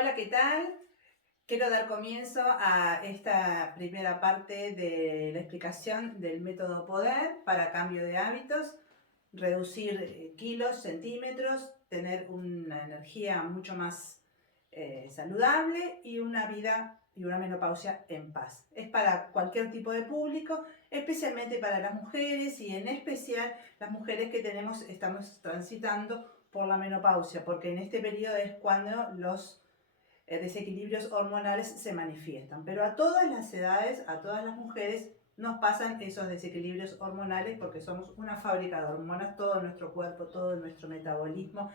Hola, ¿qué tal? Quiero dar comienzo a esta primera parte de la explicación del método PODER para cambio de hábitos, reducir kilos, centímetros, tener una energía mucho más saludable y una vida y una menopausia en paz. Es para cualquier tipo de público, especialmente para las mujeres y en especial las mujeres que estamos transitando por la menopausia, porque en este periodo es cuando los desequilibrios hormonales se manifiestan. Pero a todas las edades, a todas las mujeres, nos pasan esos desequilibrios hormonales porque somos una fábrica de hormonas, todo nuestro cuerpo, todo nuestro metabolismo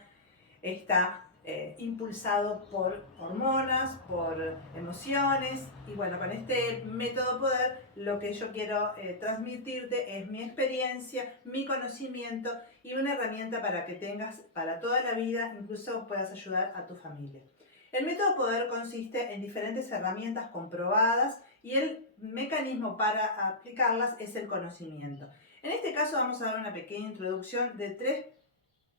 está impulsado por hormonas, por emociones. Y bueno, con este método PODER lo que yo quiero transmitirte es mi experiencia, mi conocimiento y una herramienta para que tengas para toda la vida, incluso puedas ayudar a tu familia. El método PODER consiste en diferentes herramientas comprobadas y el mecanismo para aplicarlas es el conocimiento. En este caso vamos a dar una pequeña introducción de tres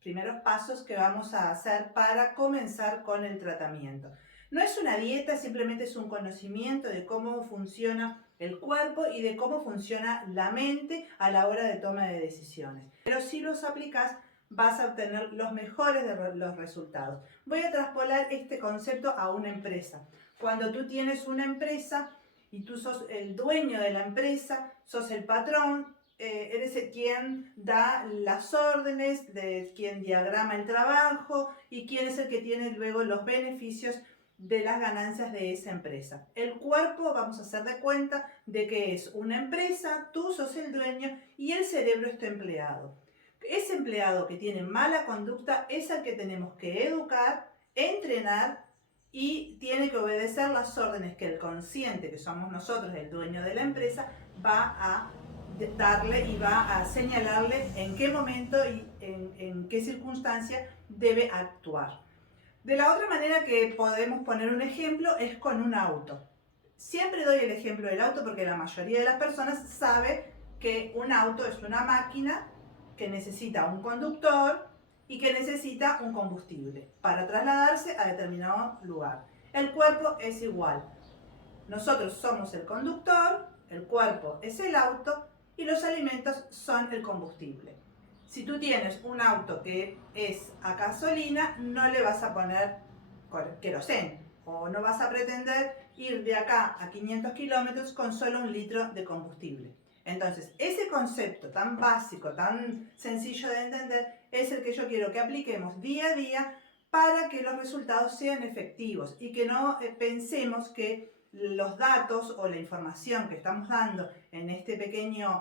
primeros pasos que vamos a hacer para comenzar con el tratamiento. No es una dieta, simplemente es un conocimiento de cómo funciona el cuerpo y de cómo funciona la mente a la hora de toma de decisiones. Pero si los aplicas, vas a obtener los mejores de los resultados. Voy a traspolar este concepto a una empresa. Cuando tú tienes una empresa y tú sos el dueño de la empresa, sos el patrón, eres quien da las órdenes, de quien diagrama el trabajo y quién es el que tiene luego los beneficios de las ganancias de esa empresa. El cuerpo, vamos a hacer de cuenta de que es una empresa, tú sos el dueño y el cerebro es tu empleado. Ese empleado que tiene mala conducta es el que tenemos que educar, entrenar y tiene que obedecer las órdenes que el consciente, que somos nosotros, el dueño de la empresa, va a darle y va a señalarle en qué momento y en qué circunstancia debe actuar. De la otra manera que podemos poner un ejemplo es con un auto. Siempre doy el ejemplo del auto porque la mayoría de las personas sabe que un auto es una máquina que necesita un conductor y que necesita un combustible para trasladarse a determinado lugar. El cuerpo es igual. Nosotros somos el conductor, el cuerpo es el auto y los alimentos son el combustible. Si tú tienes un auto que es a gasolina, no le vas a poner queroseno o no vas a pretender ir de acá a 500 kilómetros con solo 1 litro de combustible. Entonces, ese concepto tan básico, tan sencillo de entender, es el que yo quiero que apliquemos día a día para que los resultados sean efectivos y que no pensemos que los datos o la información que estamos dando en esta pequeña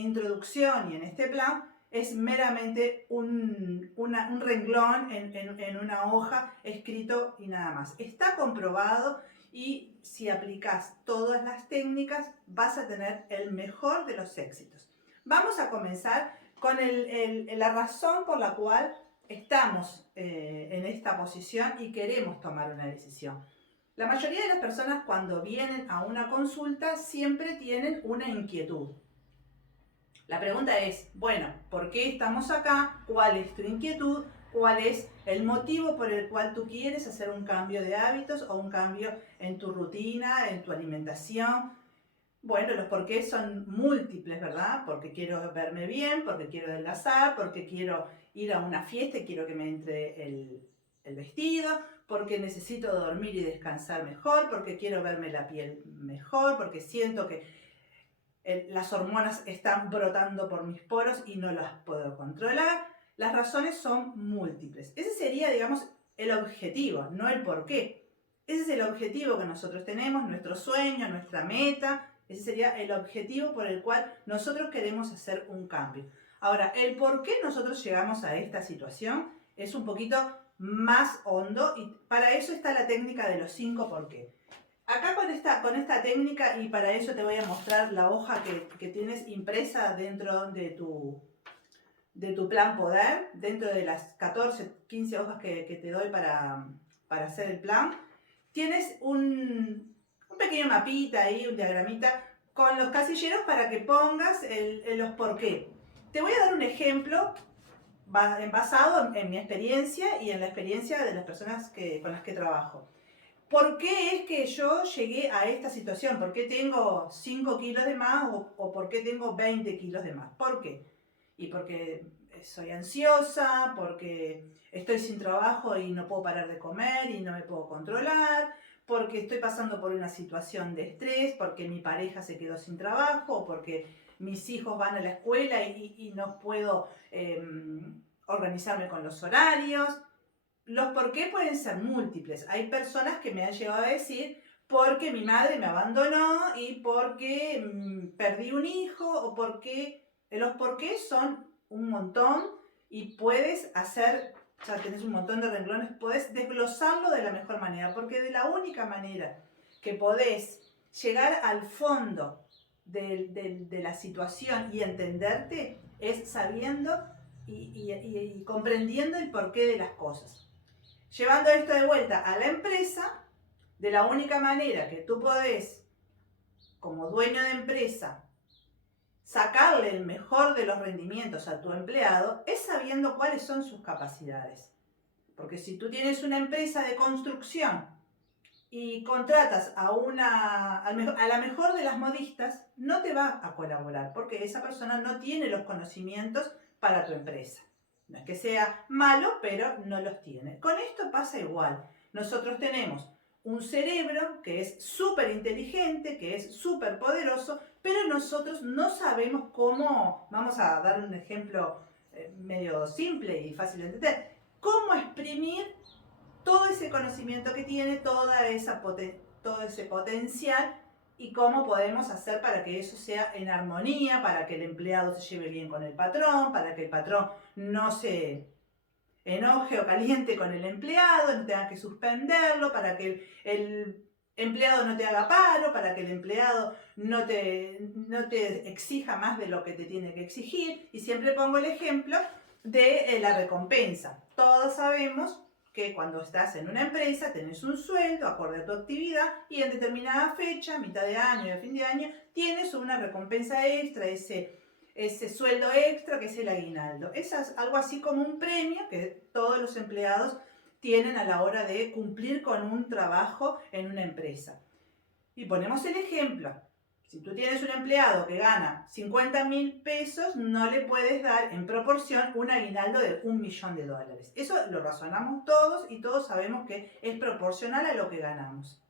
introducción y en este plan es meramente un renglón en una hoja escrito y nada más. Está comprobado y si aplicas todas las técnicas vas a tener el mejor de los éxitos. Vamos a comenzar con la razón por la cual estamos en esta posición y queremos tomar una decisión. La mayoría de las personas cuando vienen a una consulta siempre tienen una inquietud. La pregunta es, bueno, ¿por qué estamos acá? ¿Cuál es tu inquietud? ¿Cuál es el motivo por el cual tú quieres hacer un cambio de hábitos o un cambio en tu rutina, en tu alimentación? Bueno, los porqués son múltiples, ¿verdad? Porque quiero verme bien, porque quiero adelgazar, porque quiero ir a una fiesta y quiero que me entre el vestido, porque necesito dormir y descansar mejor, porque quiero verme la piel mejor, porque siento que las hormonas están brotando por mis poros y no las puedo controlar. Las razones son múltiples. Ese sería, digamos, el objetivo, no el porqué. Ese es el objetivo que nosotros tenemos, nuestro sueño, nuestra meta. Ese sería el objetivo por el cual nosotros queremos hacer un cambio. Ahora, el por qué nosotros llegamos a esta situación es un poquito más hondo y para eso está la técnica de los 5 por qué. Acá con esta técnica, y para eso te voy a mostrar la hoja que tienes impresa dentro de tu plan PODER, dentro de las 14, 15 hojas que te doy para hacer el plan. Tienes un pequeño mapita ahí, un diagramita, con los casilleros para que pongas los por qué. Te voy a dar un ejemplo basado en mi experiencia y en la experiencia de las personas con las que trabajo. ¿Por qué es que yo llegué a esta situación? ¿Por qué tengo 5 kilos de más o por qué tengo 20 kilos de más? ¿Por qué? Y porque soy ansiosa, porque estoy sin trabajo y no puedo parar de comer y no me puedo controlar, porque estoy pasando por una situación de estrés, porque mi pareja se quedó sin trabajo, porque mis hijos van a la escuela y no puedo organizarme con los horarios. Los por qué pueden ser múltiples. Hay personas que me han llegado a decir porque mi madre me abandonó y porque perdí un hijo o porque los por qué son un montón y puedes hacer, ya tenés un montón de renglones, puedes desglosarlo de la mejor manera, porque de la única manera que podés llegar al fondo de la situación y entenderte es sabiendo y comprendiendo el porqué de las cosas. Llevando esto de vuelta a la empresa, de la única manera que tú podés, como dueño de empresa, sacarle el mejor de los rendimientos a tu empleado es sabiendo cuáles son sus capacidades. Porque si tú tienes una empresa de construcción y contratas a la mejor de las modistas, no te va a colaborar porque esa persona no tiene los conocimientos para tu empresa. No es que sea malo, pero no los tiene. Con esto pasa igual. Nosotros tenemos un cerebro que es súper inteligente, que es súper poderoso, pero nosotros no sabemos cómo, vamos a dar un ejemplo medio simple y fácil de entender, cómo exprimir todo ese conocimiento que tiene, todo ese potencial y cómo podemos hacer para que eso sea en armonía, para que el empleado se lleve bien con el patrón, para que el patrón no se enoje o caliente con el empleado, no tenga que suspenderlo, para que el empleado no te haga paro, para que el empleado no te exija más de lo que te tiene que exigir. Y siempre pongo el ejemplo de la recompensa. Todos sabemos que cuando estás en una empresa tenés un sueldo acorde a tu actividad y en determinada fecha, mitad de año y a fin de año, tienes una recompensa extra, ese sueldo extra que es el aguinaldo. Es algo así como un premio que todos los empleados tienen a la hora de cumplir con un trabajo en una empresa. Y ponemos el ejemplo. Si tú tienes un empleado que gana 50.000 pesos, no le puedes dar en proporción un aguinaldo de $1.000.000. Eso lo razonamos todos y todos sabemos que es proporcional a lo que ganamos.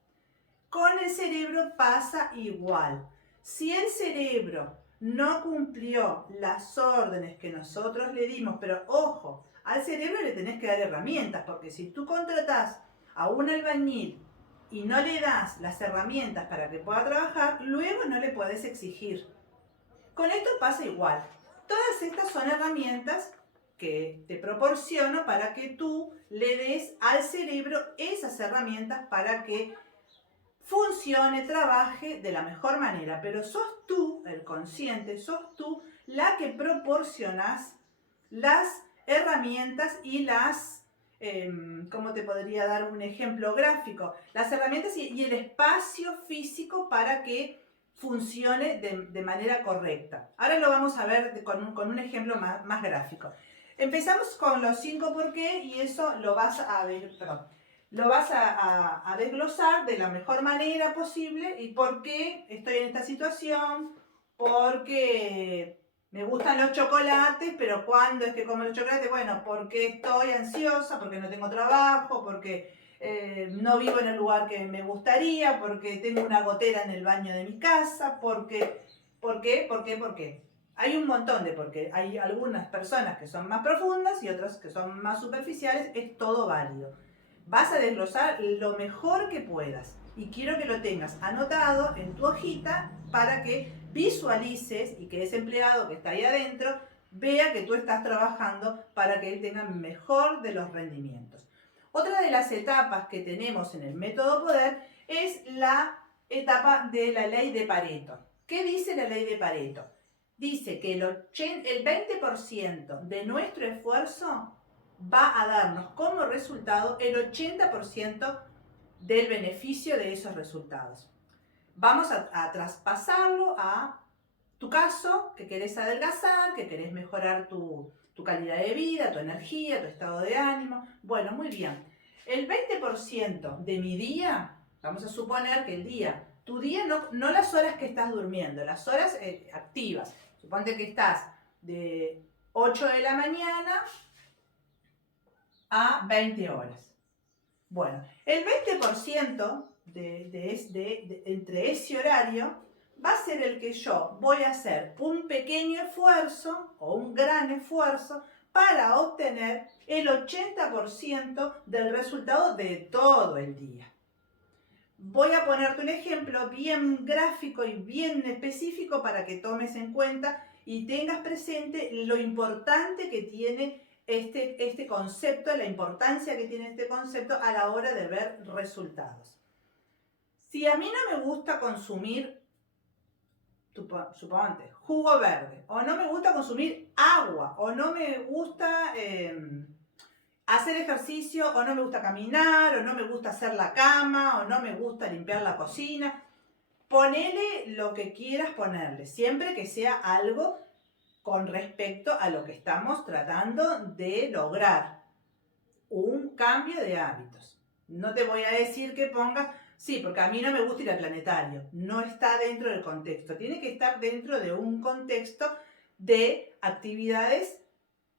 Con el cerebro pasa igual. Si el cerebro no cumplió las órdenes que nosotros le dimos, pero ojo, al cerebro le tenés que dar herramientas, porque si tú contratás a un albañil y no le das las herramientas para que pueda trabajar, luego no le puedes exigir. Con esto pasa igual. Todas estas son herramientas que te proporciono para que tú le des al cerebro esas herramientas para que funcione, trabaje de la mejor manera. Pero sos tú, el consciente, sos tú la que proporcionas las herramientas y las... ¿cómo te podría dar un ejemplo gráfico? Las herramientas y el espacio físico para que funcione de manera correcta. Ahora lo vamos a ver con un ejemplo más gráfico. Empezamos con los 5 por qué y eso lo vas a desglosar de la mejor manera posible. ¿Y por qué estoy en esta situación? Porque me gustan los chocolates, pero ¿cuándo es que como los chocolates? Bueno, porque estoy ansiosa, porque no tengo trabajo, porque no vivo en el lugar que me gustaría, porque tengo una gotera en el baño de mi casa, ¿por qué? Hay un montón de por qué. Hay algunas personas que son más profundas y otras que son más superficiales, es todo válido. Vas a desglosar lo mejor que puedas y quiero que lo tengas anotado en tu hojita para que visualices y que ese empleado que está ahí adentro vea que tú estás trabajando para que él tenga mejor de los rendimientos. Otra de las etapas que tenemos en el método Poder es la etapa de la ley de Pareto. ¿Qué dice la ley de Pareto? Dice que el 20% de nuestro esfuerzo va a darnos como resultado el 80% del beneficio de esos resultados. Vamos a traspasarlo a tu caso, que querés adelgazar, que querés mejorar tu tu calidad de vida, tu energía, tu estado de ánimo. Bueno, muy bien. El 20% de mi día, vamos a suponer que el día, tu día no las horas que estás durmiendo, las horas activas. Suponte que estás de 8 de la mañana a 20 horas. Bueno, el 20% entre ese horario va a ser el que yo voy a hacer un pequeño esfuerzo o un gran esfuerzo para obtener el 80% del resultado de todo el día. Voy a ponerte un ejemplo bien gráfico y bien específico para que tomes en cuenta y tengas presente lo importante que tiene este concepto, la importancia que tiene este concepto a la hora de ver resultados. Si a mí no me gusta consumir, suponte, jugo verde, o no me gusta consumir agua, o no me gusta hacer ejercicio, o no me gusta caminar, o no me gusta hacer la cama, o no me gusta limpiar la cocina, ponele lo que quieras ponerle, siempre que sea algo con respecto a lo que estamos tratando de lograr, un cambio de hábitos. No te voy a decir que pongas, sí, porque a mí no me gusta ir al planetario, no está dentro del contexto, tiene que estar dentro de un contexto de actividades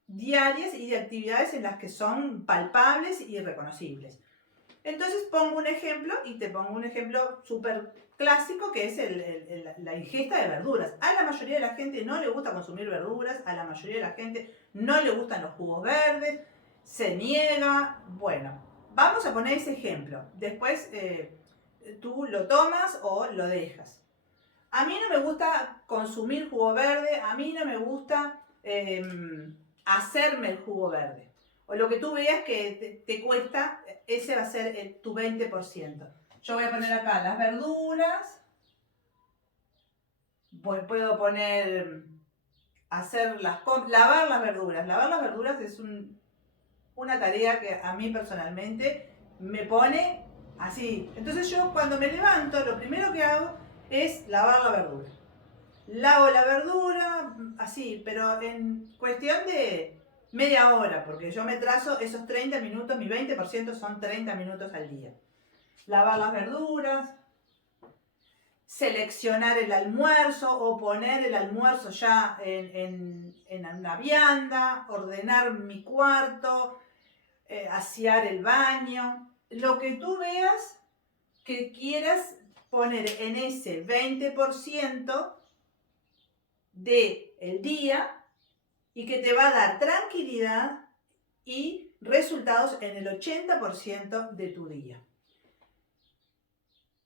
diarias y de actividades en las que son palpables y reconocibles. Entonces pongo un ejemplo y te pongo un ejemplo súper clásico que es la ingesta de verduras. A la mayoría de la gente no le gusta consumir verduras, a la mayoría de la gente no le gustan los jugos verdes, se niega. Bueno, vamos a poner ese ejemplo. Después tú lo tomas o lo dejas. A mí no me gusta consumir jugo verde, a mí no me gusta hacerme el jugo verde. O lo que tú veas que te cuesta, ese va a ser tu 20%. Yo voy a poner acá las verduras. Puedo poner, lavar las verduras. Lavar las verduras es una tarea que a mí personalmente me pone así. Entonces yo cuando me levanto, lo primero que hago es lavar la verdura. Lavo la verdura, así, pero en cuestión de media hora, porque yo me trazo esos 30 minutos, mi 20% son 30 minutos al día. Lavar las verduras, seleccionar el almuerzo o poner el almuerzo ya en una vianda, ordenar mi cuarto, asear el baño, lo que tú veas que quieras poner en ese 20% del día y que te va a dar tranquilidad y resultados en el 80% de tu día.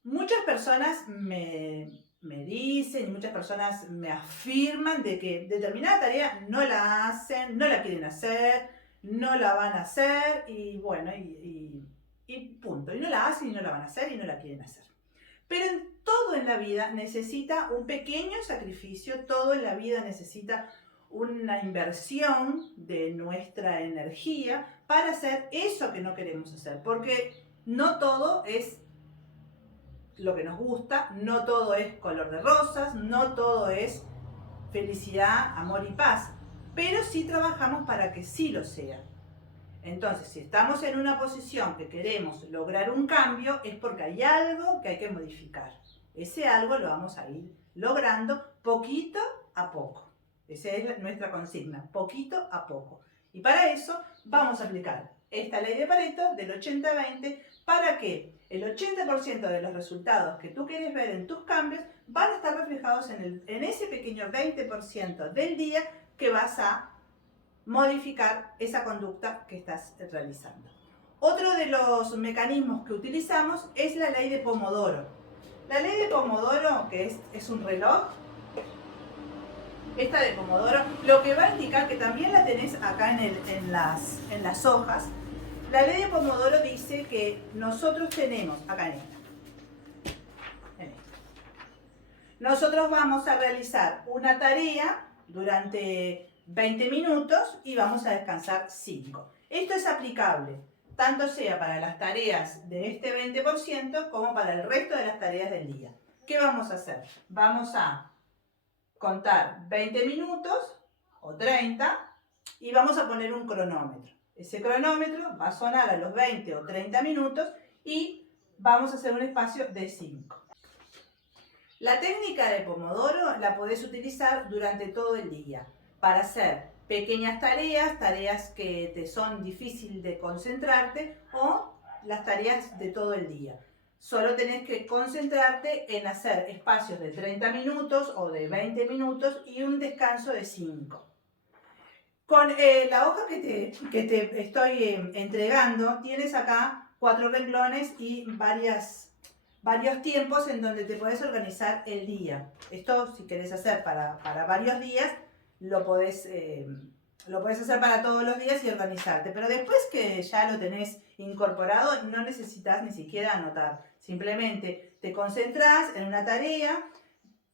Muchas personas me dicen y muchas personas me afirman de que determinada tarea no la hacen, no la quieren hacer, no la van a hacer y bueno, y punto. Y no la hacen y no la van a hacer y no la quieren hacer. Pero todo en la vida necesita un pequeño sacrificio, todo en la vida necesita una inversión de nuestra energía para hacer eso que no queremos hacer. Porque no todo es lo que nos gusta, no todo es color de rosas, no todo es felicidad, amor y paz. Pero sí trabajamos para que sí lo sea. Entonces, si estamos en una posición que queremos lograr un cambio, es porque hay algo que hay que modificar. Ese algo lo vamos a ir logrando poquito a poco. Esa es nuestra consigna, poquito a poco. Y para eso vamos a aplicar esta ley de Pareto del 80-20 para que el 80% de los resultados que tú quieres ver en tus cambios van a estar reflejados en ese pequeño 20% del día que vas a modificar esa conducta que estás realizando. Otro de los mecanismos que utilizamos es la ley de Pomodoro. La ley de Pomodoro, que es un reloj, esta de Pomodoro, lo que va a indicar que también la tenés acá en las hojas. La ley de Pomodoro dice que nosotros tenemos, acá en esta, nosotros vamos a realizar una tarea durante 20 minutos y vamos a descansar 5. Esto es aplicable, tanto sea para las tareas de este 20% como para el resto de las tareas del día. ¿Qué vamos a hacer? Vamos a contar 20 minutos o 30 y vamos a poner un cronómetro. Ese cronómetro va a sonar a los 20 o 30 minutos y vamos a hacer un espacio de 5. La técnica de Pomodoro la podés utilizar durante todo el día para hacer pequeñas tareas, tareas que te son difíciles de concentrarte o las tareas de todo el día. Solo tenés que concentrarte en hacer espacios de 30 minutos o de 20 minutos y un descanso de 5. Con la hoja que te estoy entregando, tienes acá 4 renglones y varios tiempos en donde te podés organizar el día. Esto, si querés hacer para varios días, lo podés hacer para todos los días y organizarte. Pero después que ya lo tenés incorporado, no necesitas ni siquiera anotar. Simplemente te concentrás en una tarea,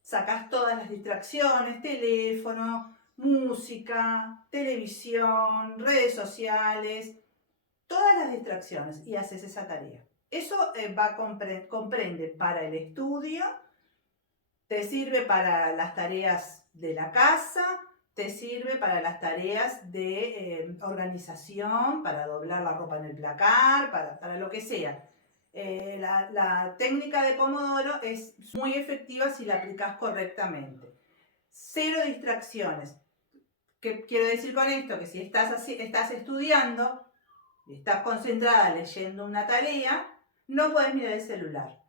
sacás todas las distracciones, teléfono, música, televisión, redes sociales, todas las distracciones y haces esa tarea. Eso comprende para el estudio, te sirve para las tareas de la casa, te sirve para las tareas de organización, para doblar la ropa en el placar, para lo que sea. La técnica de Pomodoro es muy efectiva si la aplicas correctamente. 0 distracciones. ¿Qué quiero decir con esto? Que si estás estudiando, estás concentrada leyendo una tarea, no podés mirar el celular.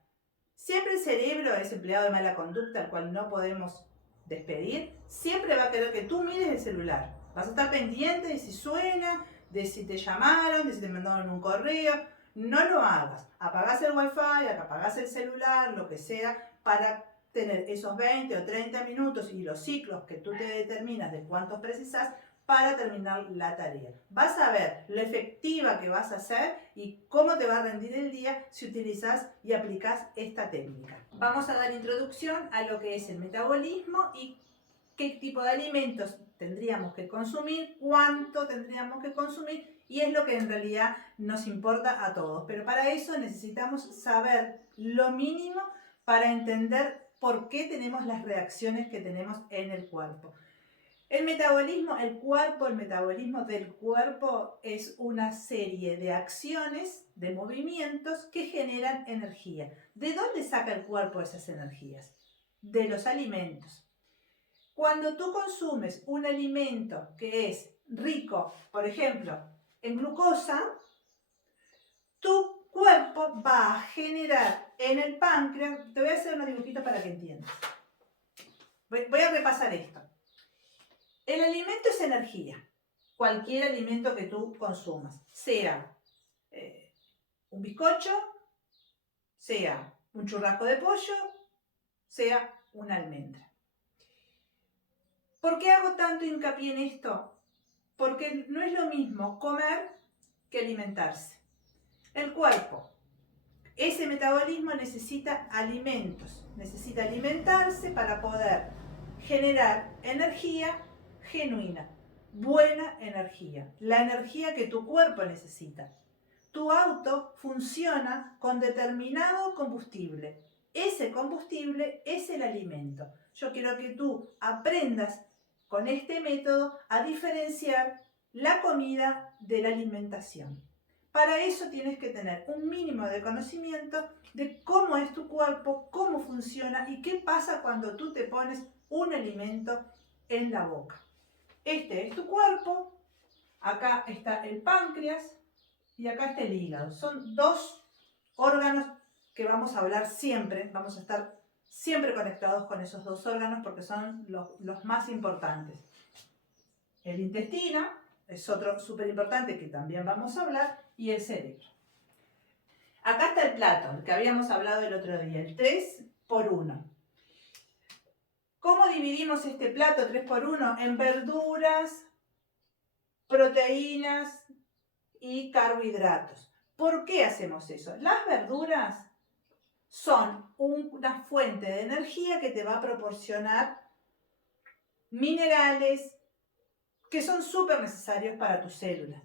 Siempre el cerebro es empleado de mala conducta, al cual no podemos despedir. Siempre va a querer que tú mires el celular. Vas a estar pendiente de si suena, de si te llamaron, de si te mandaron un correo. No lo hagas. Apagás el wifi, apagás el celular, lo que sea, para tener esos 20 o 30 minutos y los ciclos que tú te determinas de cuántos precisas para terminar la tarea. Vas a ver lo efectiva que vas a ser y cómo te va a rendir el día si utilizas y aplicas esta técnica. Vamos a dar introducción a lo que es el metabolismo y qué tipo de alimentos tendríamos que consumir, cuánto tendríamos que consumir, y es lo que en realidad nos importa a todos. Pero para eso necesitamos saber lo mínimo para entender por qué tenemos las reacciones que tenemos en el cuerpo. El metabolismo del cuerpo es una serie de acciones, de movimientos que generan energía. ¿De dónde saca el cuerpo esas energías? De los alimentos. Cuando tú consumes un alimento que es rico, por ejemplo, en glucosa, tu cuerpo va a generar en el páncreas, te voy a hacer unos dibujitos para que entiendas. Voy a repasar esto. El alimento es energía. Cualquier alimento que tú consumas, sea un bizcocho, sea un churrasco de pollo, sea una almendra. ¿Por qué hago tanto hincapié en esto? Porque no es lo mismo comer que alimentarse. El cuerpo, ese metabolismo necesita alimentos, necesita alimentarse para poder generar energía genuina, buena energía, la energía que tu cuerpo necesita. Tu auto funciona con determinado combustible. Ese combustible es el alimento. Yo quiero que tú aprendas con este método a diferenciar la comida de la alimentación. Para eso tienes que tener un mínimo de conocimiento de cómo es tu cuerpo, cómo funciona y qué pasa cuando tú te pones un alimento en la boca. Este es tu cuerpo, acá está el páncreas y acá está el hígado. Son 2 órganos que vamos a hablar siempre, vamos a estar siempre conectados con esos 2 órganos porque son los más importantes. El intestino es otro súper importante que también vamos a hablar, y el cerebro. Acá está el plato, el que habíamos hablado el otro día, el 3x1. ¿Cómo dividimos este plato 3x1? En verduras, proteínas y carbohidratos. ¿Por qué hacemos eso? Las verduras son una fuente de energía que te va a proporcionar minerales que son súper necesarios para tus células.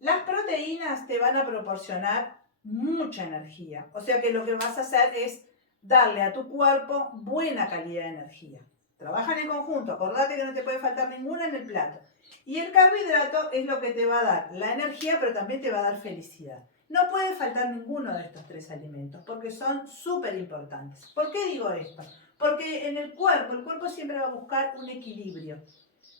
Las proteínas te van a proporcionar mucha energía. O sea que lo que vas a hacer es darle a tu cuerpo buena calidad de energía. trabajan en conjunto, acordate que no te puede faltar ninguna en el plato. Y el carbohidrato es lo que te va a dar la energía, pero también te va a dar felicidad. No puede faltar ninguno de estos tres alimentos, porque son súper importantes. ¿Por qué digo esto? Porque en el cuerpo siempre va a buscar un equilibrio.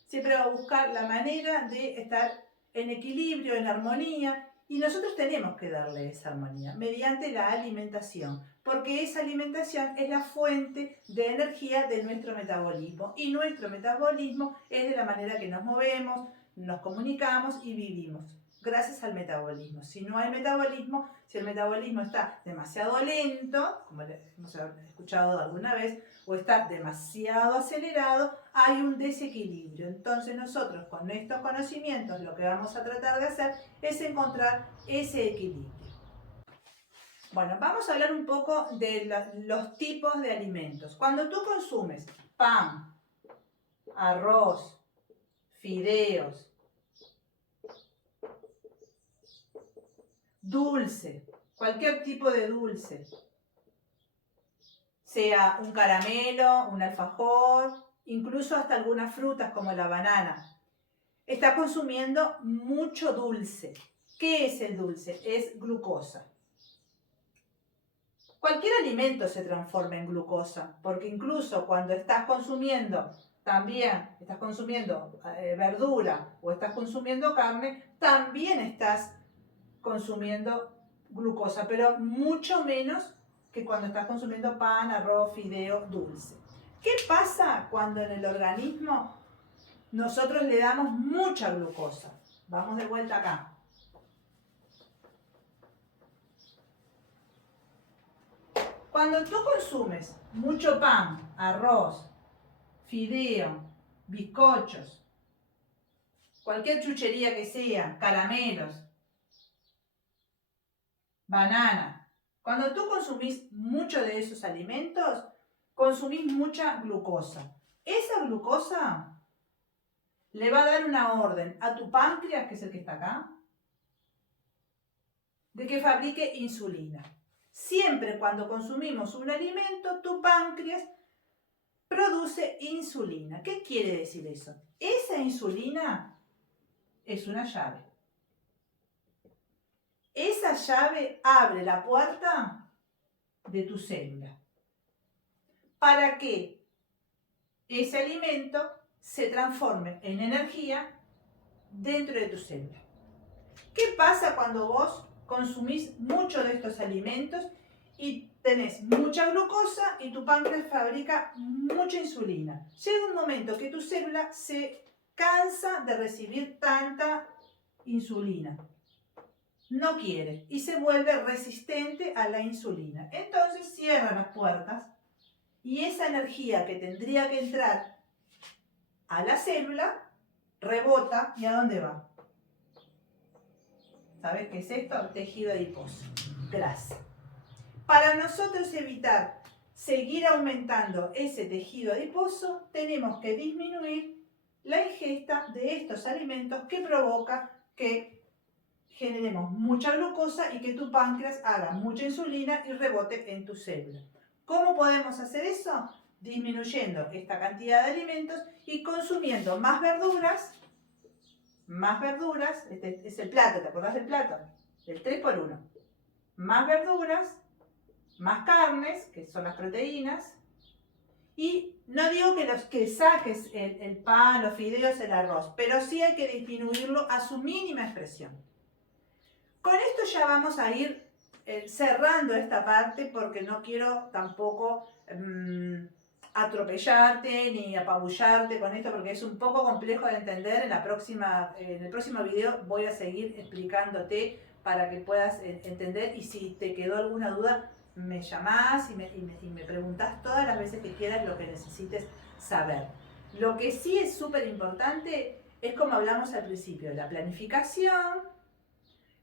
Siempre va a buscar la manera de estar en equilibrio, en armonía, y nosotros tenemos que darle esa armonía mediante la alimentación, porque esa alimentación es la fuente de energía de nuestro metabolismo, y nuestro metabolismo es de la manera que nos movemos, nos comunicamos y vivimos, gracias al metabolismo. Si no hay metabolismo, si el metabolismo está demasiado lento, como hemos escuchado alguna vez, o está demasiado acelerado, hay un desequilibrio. Entonces nosotros con estos conocimientos lo que vamos a tratar de hacer es encontrar ese equilibrio. Bueno, vamos a hablar un poco de los tipos de alimentos. Cuando tú consumes pan, arroz, fideos, dulce, cualquier tipo de dulce, sea un caramelo, un alfajor, incluso hasta algunas frutas como la banana, está consumiendo mucho dulce. ¿Qué es el dulce? Es glucosa. Cualquier alimento se transforma en glucosa, porque incluso cuando estás consumiendo, también estás consumiendo verdura o estás consumiendo carne, también estás consumiendo glucosa, pero mucho menos que cuando estás consumiendo pan, arroz, fideo, dulce. ¿Qué pasa cuando en el organismo nosotros le damos mucha glucosa? Vamos de vuelta acá. Cuando tú consumes mucho pan, arroz, fideo, bizcochos, cualquier chuchería que sea, caramelos, banana, cuando tú consumís mucho de esos alimentos, consumís mucha glucosa. Esa glucosa le va a dar una orden a tu páncreas, que es el que está acá, de que fabrique insulina. Siempre cuando consumimos un alimento, tu páncreas produce insulina. ¿Qué quiere decir eso? Esa insulina es una llave. Esa llave abre la puerta de tu célula para que ese alimento se transforme en energía dentro de tu célula. ¿Qué pasa cuando vos consumís mucho de estos alimentos y tenés mucha glucosa y tu páncreas fabrica mucha insulina? Llega un momento que tu célula se cansa de recibir tanta insulina. No quiere y se vuelve resistente a la insulina. Entonces cierra las puertas y esa energía que tendría que entrar a la célula rebota. ¿Y a dónde va? ¿Sabes qué es esto? Tejido adiposo, grasa. Para nosotros evitar seguir aumentando ese tejido adiposo, tenemos que disminuir la ingesta de estos alimentos que provoca que generemos mucha glucosa y que tu páncreas haga mucha insulina y rebote en tu célula. ¿Cómo podemos hacer eso? Disminuyendo esta cantidad de alimentos y consumiendo más verduras. Este es el plato, ¿te acordás del plato? El 3x1. Más verduras, más carnes, que son las proteínas. Y no digo que saques el pan, los fideos, el arroz, pero sí hay que disminuirlo a su mínima expresión. Con esto ya vamos a ir cerrando esta parte porque no quiero tampoco atropellarte ni apabullarte con esto porque es un poco complejo de entender. En el próximo video voy a seguir explicándote para que puedas entender, y si te quedó alguna duda me llamás y me preguntás todas las veces que quieras lo que necesites saber. Lo que sí es súper importante es, como hablamos al principio, la planificación.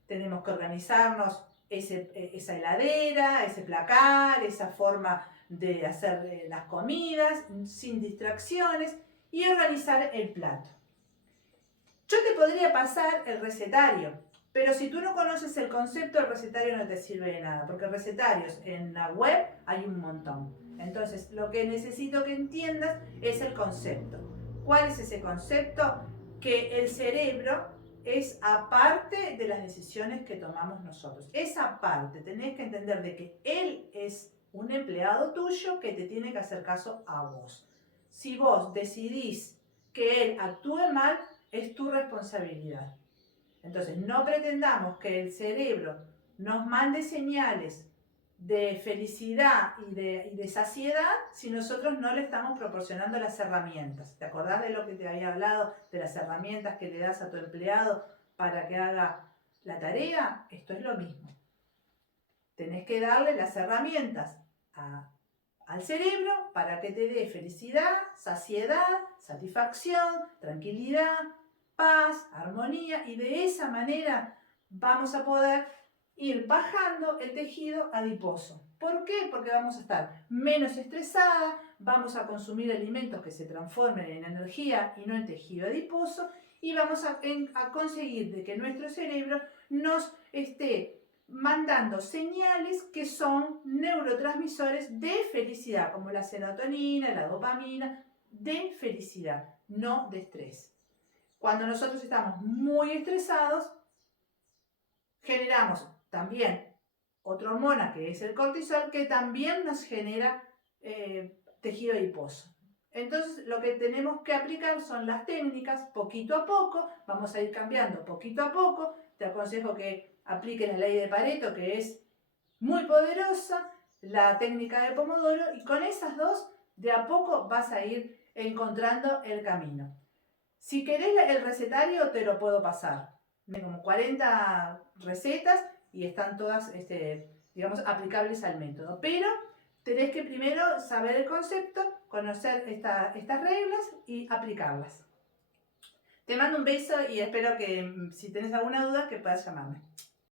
Tenemos que organizarnos esa heladera, ese placar, esa forma de hacer las comidas sin distracciones y organizar el plato. Yo te podría pasar el recetario, Pero si tú no conoces el concepto, el recetario no te sirve de nada, porque recetarios en la web hay un montón. Entonces, lo que necesito que entiendas es el concepto. ¿Cuál es ese concepto? Que el cerebro es aparte de las decisiones que tomamos nosotros. Es aparte, tenés que entender de que él es un empleado tuyo que te tiene que hacer caso a vos. Si vos decidís que él actúe mal, es tu responsabilidad. Entonces, no pretendamos que el cerebro nos mande señales de felicidad y de saciedad si nosotros no le estamos proporcionando las herramientas. ¿Te acordás de lo que te había hablado, de las herramientas que le das a tu empleado para que haga la tarea? Esto es lo mismo. Tenés que darle las herramientas al cerebro para que te dé felicidad, saciedad, satisfacción, tranquilidad, paz, armonía, y de esa manera vamos a poder ir bajando el tejido adiposo. ¿Por qué? Porque vamos a estar menos estresada, vamos a consumir alimentos que se transformen en energía y no en tejido adiposo, y vamos a conseguir de que nuestro cerebro nos esté mandando señales que son neurotransmisores de felicidad, como la serotonina, la dopamina, de felicidad, no de estrés. Cuando nosotros estamos muy estresados, generamos también otra hormona que es el cortisol, que también nos genera tejido adiposo. Entonces, lo que tenemos que aplicar son las técnicas poquito a poco, vamos a ir cambiando poquito a poco. Te aconsejo que apliques la ley de Pareto, que es muy poderosa, la técnica de Pomodoro, y con esas dos, de a poco vas a ir encontrando el camino. Si querés el recetario, te lo puedo pasar. Hay como 40 recetas y están todas, digamos, aplicables al método. Pero tenés que primero saber el concepto, conocer estas reglas y aplicarlas. Te mando un beso y espero que si tenés alguna duda que puedas llamarme.